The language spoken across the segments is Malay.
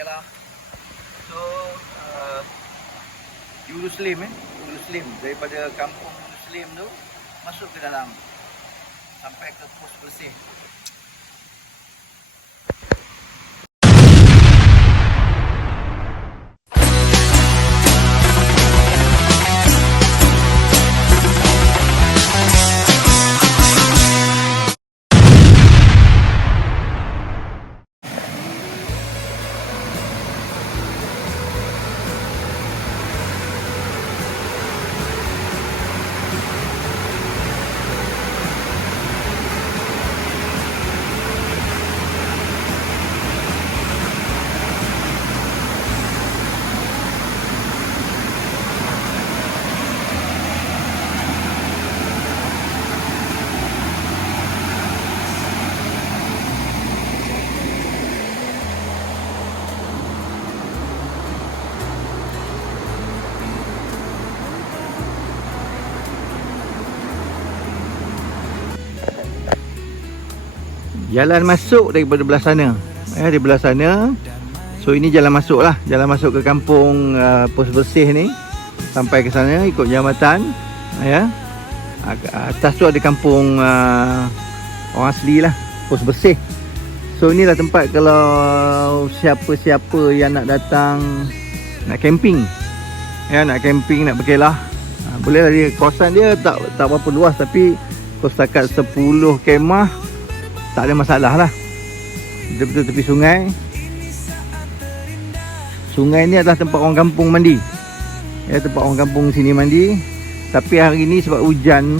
berkelah. So Ulu Slim daripada kampung Ulu Slim tu masuk ke dalam sampai ke pos bersih. Jalan masuk daripada belah sana, di belah sana. So ini jalan masuk lah, jalan masuk ke kampung pos bersih ni. Sampai ke sana ikut jambatan, atas tu ada kampung orang asli lah, pos bersih. So inilah tempat kalau siapa-siapa yang nak datang, nak camping, nak camping, nak berkelah, boleh lah. Dia kawasan dia tak berapa luas, tapi kalau setakat 10 kemah tak ada masalah lah. Betul-betul tepi sungai. Sungai ni adalah tempat orang kampung mandi, tempat orang kampung sini mandi. Tapi hari ni sebab hujan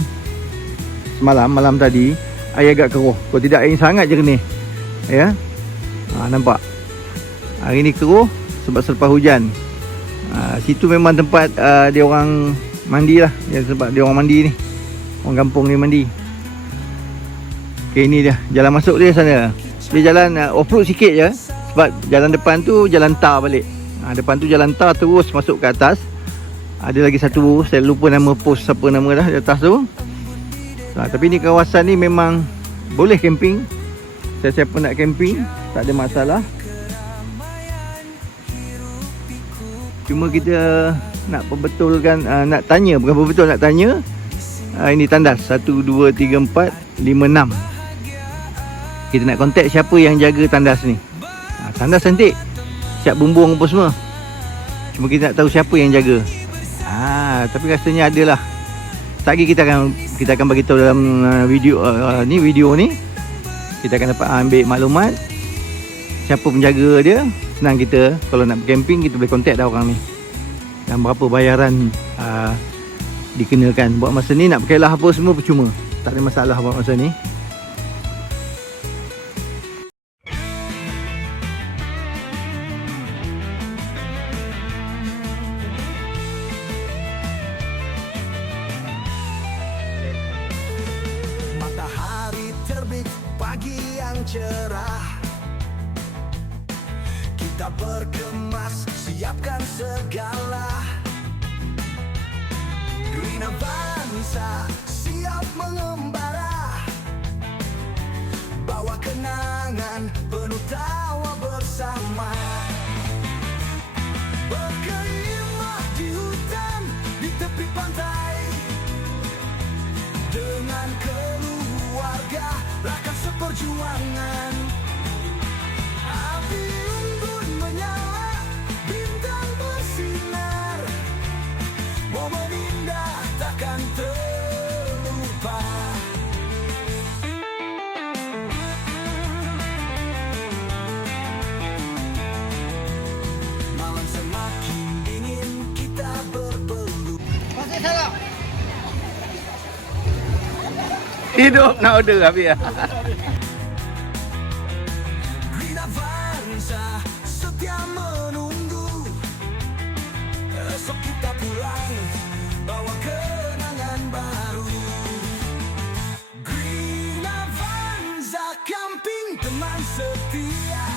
malam tadi, air agak keruh. Kalau tidak, air sangat jernih, nampak hari ni keruh sebab selepas hujan. Situ memang tempat dia orang mandi lah, sebab dia orang mandi ni, orang kampung ni mandi. Okay, ini dia jalan masuk dia sana. Dia jalan off-road sikit je, sebab jalan depan tu jalan tar balik. Depan tu jalan tar terus masuk ke atas. Ada lagi satu, saya lupa nama pos, apa nama dah di atas tu. Tapi ni kawasan ni memang boleh camping. Siapa nak camping, tak ada masalah. Cuma kita nak perbetulkan, nak tanya, bukan betul nak tanya. Ini tandas 1, 2, 3, 4, 5, 6. Kita nak kontak siapa yang jaga tandas ni. Tandas cantik, siap bumbung apa semua. Cuma kita nak tahu siapa yang jaga. Tapi rasanya adalah. Sekejap lagi kita akan bagi tahu dalam video ni. Kita akan dapat ambil maklumat siapa penjaga dia. Senang kita kalau nak camping, kita boleh kontak dah orang ni. Dan berapa bayaran dikenakan. Buat masa ni nak berkelah apa semua percuma. Tak ada masalah buat masa ni. Matahari terbit, pagi yang cerah. Kita berkemas, siapkan segala. Green Avanza siap mengembara, bawa kenangan penuh tawa bersama. Berkelimah di hutan, di tepi pantai, dengan keluarga rakan seperjuangan. Api unggun menyala, bintang bersinar, momen indah takkan terlupa. Malam semakin dingin, kita berpeluh. Masih salah. Hidup nak order habis. Green Avanza setia menunggu. Esok kita pulang, bawa kenangan baru. Green Avanza camping, teman setia,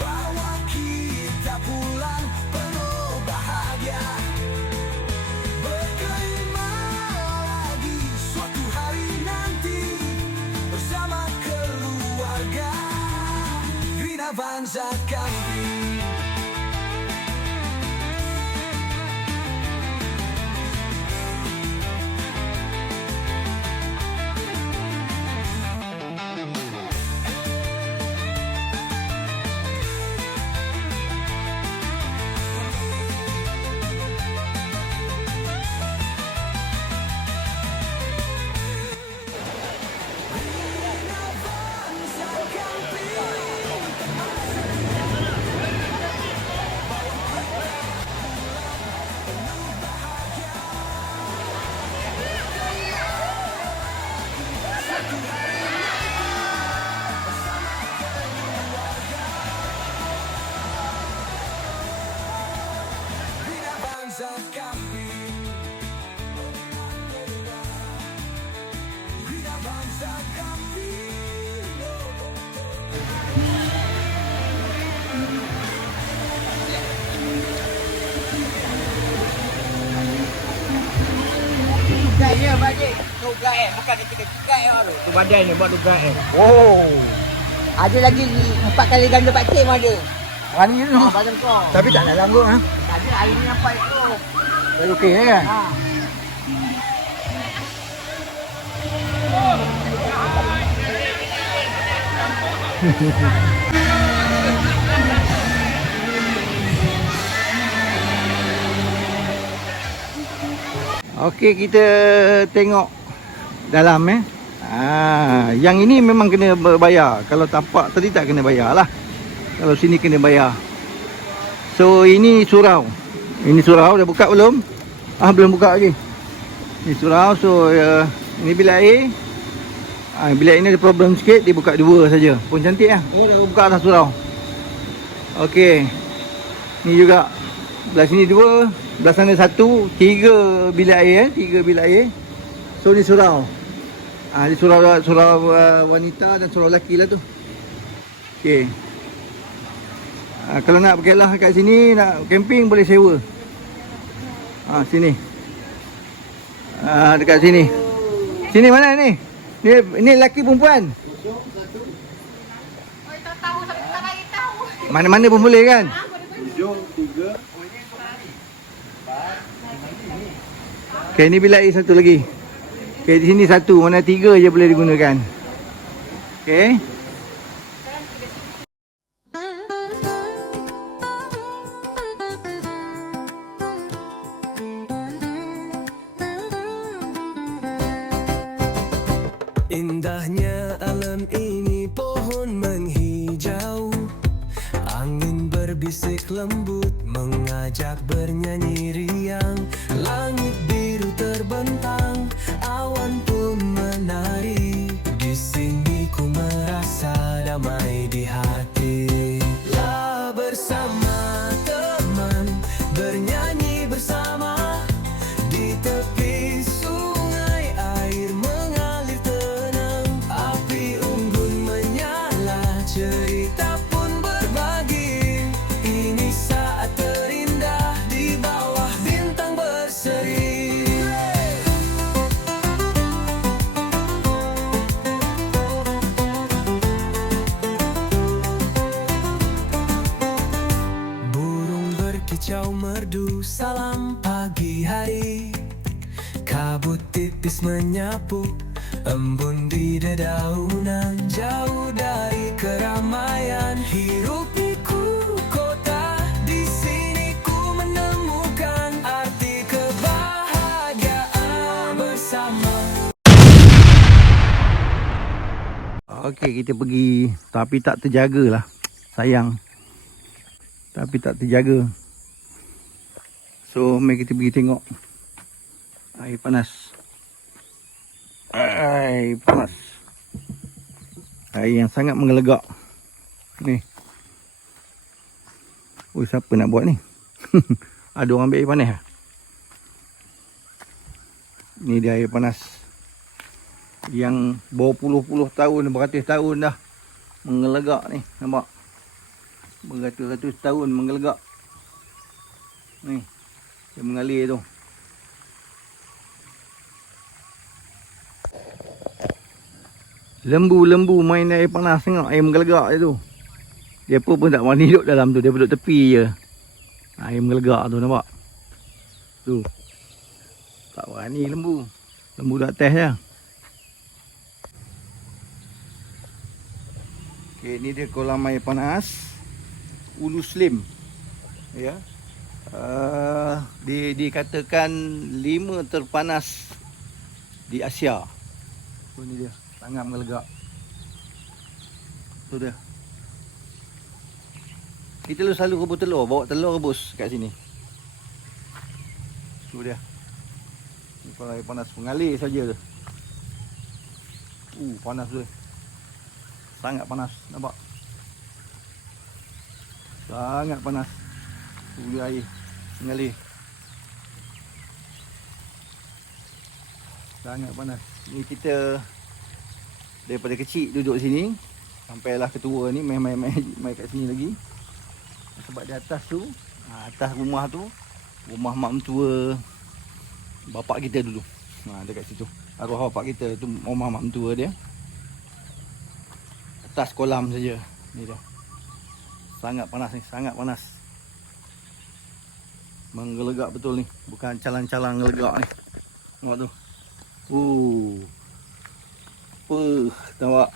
bawa kita pulang penuh bahagia. Berkelimah lagi suatu hari nanti. Avanza Camping. Avanza Camping. Avanza Camping. Tugai dia balik. Tugai bukan dia tiga tugai baru. Tu badan ni buat tugai. Oh, Ada lagi 4 kali ganda pakcik ada. berani tu. Badan kau. Tapi tak nak ganggu ha. Ada hari ni nampak itu. Okey kan? Ha. Okey, kita tengok dalam yang ini memang kena bayar. Kalau tapak tadi tak kena bayar lah. Kalau sini kena bayar. So ini surau. Ini surau dah buka belum? Belum buka lagi. Ini surau. So ini bilik air. Bilik air ni ada problem sikit, dia buka 2 saja. Pun cantik lah. Oh, dah buka atas surau. Okey. Ni juga. Belah sini 2, belah sana 1, 3 bilik air 3 bilik air. So ni surau. Ni surau wanita dan surau lelaki lah tu. Okey. Kalau nak berkelah kat sini, nak camping boleh sewa. Sini. Dekat sini. Sini mana ni? Ni lelaki perempuan? Mana-mana pun boleh kan? Okey, ni bilik air 1 lagi. Okey, di sini 1, mana 3 je boleh digunakan. Okey. Indahnya alam ini, pohon menghijau, angin berbisik lembut mengajak bernyanyi riang. Langit biru terbentang, awan pun menari. Di sini ku merasa damai di hati. Lah bersama teman, bernyanyi bersama di tepi sungai, air mengalir tenang. Api unggun menyala, cerita pun berbagi. Ini saat terindah di bawah bintang berseri. Burung berkicau merdu, salam pagi hari. Kabut tipis menyapu, embun di dedaunan. Jauh dari keramaian, hirup piku kota. Di sini ku menemukan arti kebahagiaan bersama. Okey, kita pergi tapi tak terjaga lah. Sayang. Tapi tak terjaga. So, mari kita pergi tengok. Air panas. Air panas. Air yang sangat menggelegak. Ni. Oh, siapa nak buat ni? Ada orang ambil air panas. Ni dia air panas. Yang berpuluh-puluh tahun, beratus tahun dah menggelegak ni. Nampak? Beratus-ratus tahun menggelegak. Ni. Dia mengalir tu. Lembu-lembu main air panas, tengok air menggelegak je tu. Dia pun tak berani duduk dalam tu. Dia duduk tepi je. Air menggelegak tu nampak. Tu. Tak berani lembu. Lembu dah atas je. Okey, ni dia kolam air panas Ulu Slim. Ya. Dikatakan 5 terpanas di Asia. Tu ni dia, sangat menggelegak. Tu dia. Kita selalu rebus telur, bawa telur rebus kat sini. Tu dia. Ni kolam air panas mengalir saja tu. Panas tu. Sangat panas, nampak? Sangat panas. Tu dia air mengalir. Sangat panas. Ni kita daripada kecil duduk sini sampailah ketua ni main kat sini lagi. Sebab di atas tu, atas rumah tu, rumah mak mentua bapak kita dulu. Dekat situ. Arwah bapak kita tu rumah mak mentua dia. Atas kolam saja. Ni dia. Sangat panas ni, sangat panas. Menggelegak betul ni, bukan calang-calang gelegak ni. Tengok tu. Nampak?